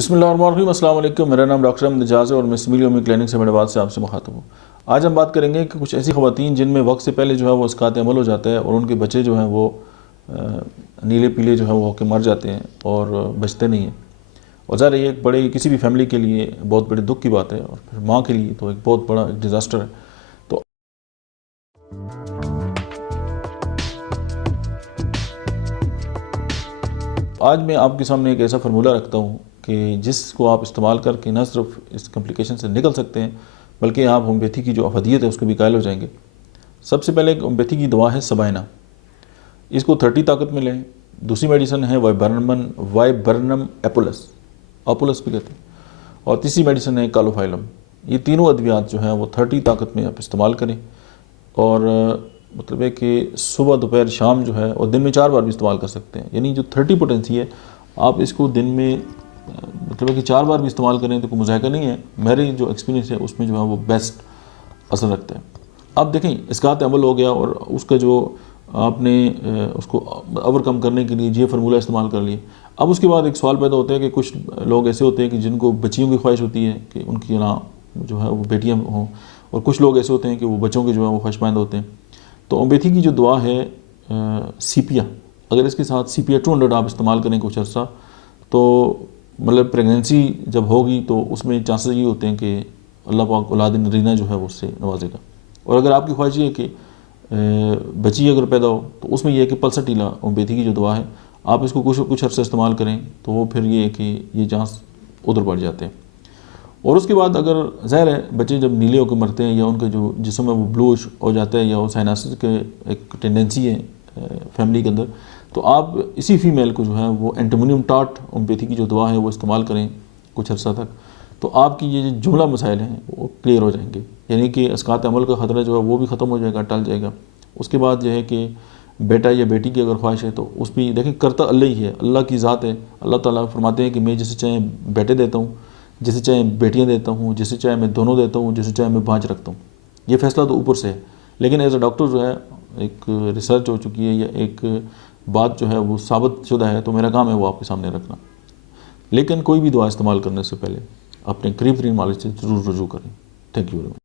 بسم اللہ الرحمن الرحیم۔ السلام علیکم، میرا نام ڈاکٹر احمد اعجاز ہے اور میں سمیل یومی کلینک سے میڈ آباد سے آپ سے مخاطب ہوں۔ آج ہم بات کریں گے کہ کچھ ایسی خواتین جن میں وقت سے پہلے جو ہے وہ اسقاط عمل ہو جاتا ہے اور ان کے بچے جو ہیں وہ نیلے پیلے جو ہیں وہ ہو کے مر جاتے ہیں اور بچتے نہیں ہیں، اور ظاہر یہ ایک بڑے کسی بھی فیملی کے لیے بہت بڑے دکھ کی بات ہے، اور پھر ماں کے لیے تو ایک بہت بڑا ایک ڈیزاسٹر ہے۔ تو آج میں آپ کے سامنے ایک ایسا فارمولہ رکھتا ہوں کہ جس کو آپ استعمال کر کے نہ صرف اس کمپلیکیشن سے نکل سکتے ہیں بلکہ آپ ہومیوپیتھی کی جو افادیت ہے اس کو بھی قائل ہو جائیں گے۔ سب سے پہلے ایک ہومیوپیتھی کی دوا ہے سبائنا، اس کو 30 طاقت میں لیں۔ دوسری میڈیسن ہے وائبرنم ایپولس بھی کہتے ہیں، اور تیسری میڈیسن ہے کالوفائلم۔ یہ تینوں ادویات جو ہیں وہ 30 طاقت میں آپ استعمال کریں، اور مطلب ہے کہ صبح دوپہر شام جو ہے، اور دن میں 4 بار بھی استعمال کر سکتے ہیں۔ یعنی جو 30 پوٹنسی ہے آپ اس کو دن میں مطلب ہے کہ 4 بار بھی استعمال کریں تو کوئی مذائقہ نہیں ہے۔ میرے جو ایکسپیرینس ہے اس میں جو ہے وہ بیسٹ اثر رکھتا ہے۔ اب دیکھیں اسقاط عمل ہو گیا اور اس کا جو آپ نے اس کو اوور کم کرنے کے لیے یہ فارمولہ استعمال کر لیے۔ اب اس کے بعد ایک سوال پیدا ہوتا ہے کہ کچھ لوگ ایسے ہوتے ہیں کہ جن کو بچیوں کی خواہش ہوتی ہے کہ ان کی جو ہے وہ بیٹیاں ہوں، اور کچھ لوگ ایسے ہوتے ہیں کہ وہ بچوں کے جو ہے وہ خواہشمند ہوتے ہیں۔ تو ہومیوپیتھی کی جو دوا ہے سیپیا، اگر اس کے ساتھ سیپیا 200 آپ استعمال کریں کچھ عرصہ، تو مطلب پریگنینسی جب ہوگی تو اس میں چانسز یہ ہوتے ہیں کہ اللہ پاک اولاد نرینہ جو ہے وہ اس سے نوازے گا۔ اور اگر آپ کی خواہش یہ ہے کہ بچی اگر پیدا ہو تو اس میں یہ ہے کہ پلسٹیلا ہومیوپیتھی کی جو دوا ہے آپ اس کو کچھ عرصہ استعمال کریں تو وہ پھر یہ ہے کہ یہ چانس ادھر بڑھ جاتے ہیں۔ اور اس کے بعد اگر ظاہر ہے بچے جب نیلے ہو کے مرتے ہیں یا ان کا جو جسم ہے وہ بلوش ہو جاتا ہے یا وہ سائنسز کے ایک ٹینڈنسی ہے فیملی کے اندر، تو آپ اسی فیمیل کو جو ہے وہ اینٹیمونیم ٹاٹ ہومیوپیتھی کی جو دوا ہے وہ استعمال کریں کچھ عرصہ تک، تو آپ کی یہ جو جملہ مسائل ہیں وہ کلیئر ہو جائیں گے۔ یعنی کہ اسقاط عمل کا خطرہ جو ہے وہ بھی ختم ہو جائے گا، ٹل جائے گا۔ اس کے بعد جو ہے کہ بیٹا یا بیٹی کی اگر خواہش ہے تو اس بھی دیکھیں کرتا اللہ ہی ہے، اللہ کی ذات ہے۔ اللہ تعالیٰ فرماتے ہیں کہ میں جسے چاہے بیٹے دیتا ہوں، جسے چاہے بیٹیاں دیتا ہوں، جسے چاہے میں دونوں دیتا ہوں، جسے چاہے میں بانج رکھتا ہوں۔ یہ فیصلہ تو اوپر سے ہے، لیکن ایز اے ڈاکٹر جو ہے ایک ریسرچ ہو چکی ہے یا ایک بات جو ہے وہ ثابت شدہ ہے، تو میرا کام ہے وہ آپ کے سامنے رکھنا۔ لیکن کوئی بھی دوا استعمال کرنے سے پہلے اپنے قریب ترین مالج سے ضرور رجوع کریں۔ Thank you very much.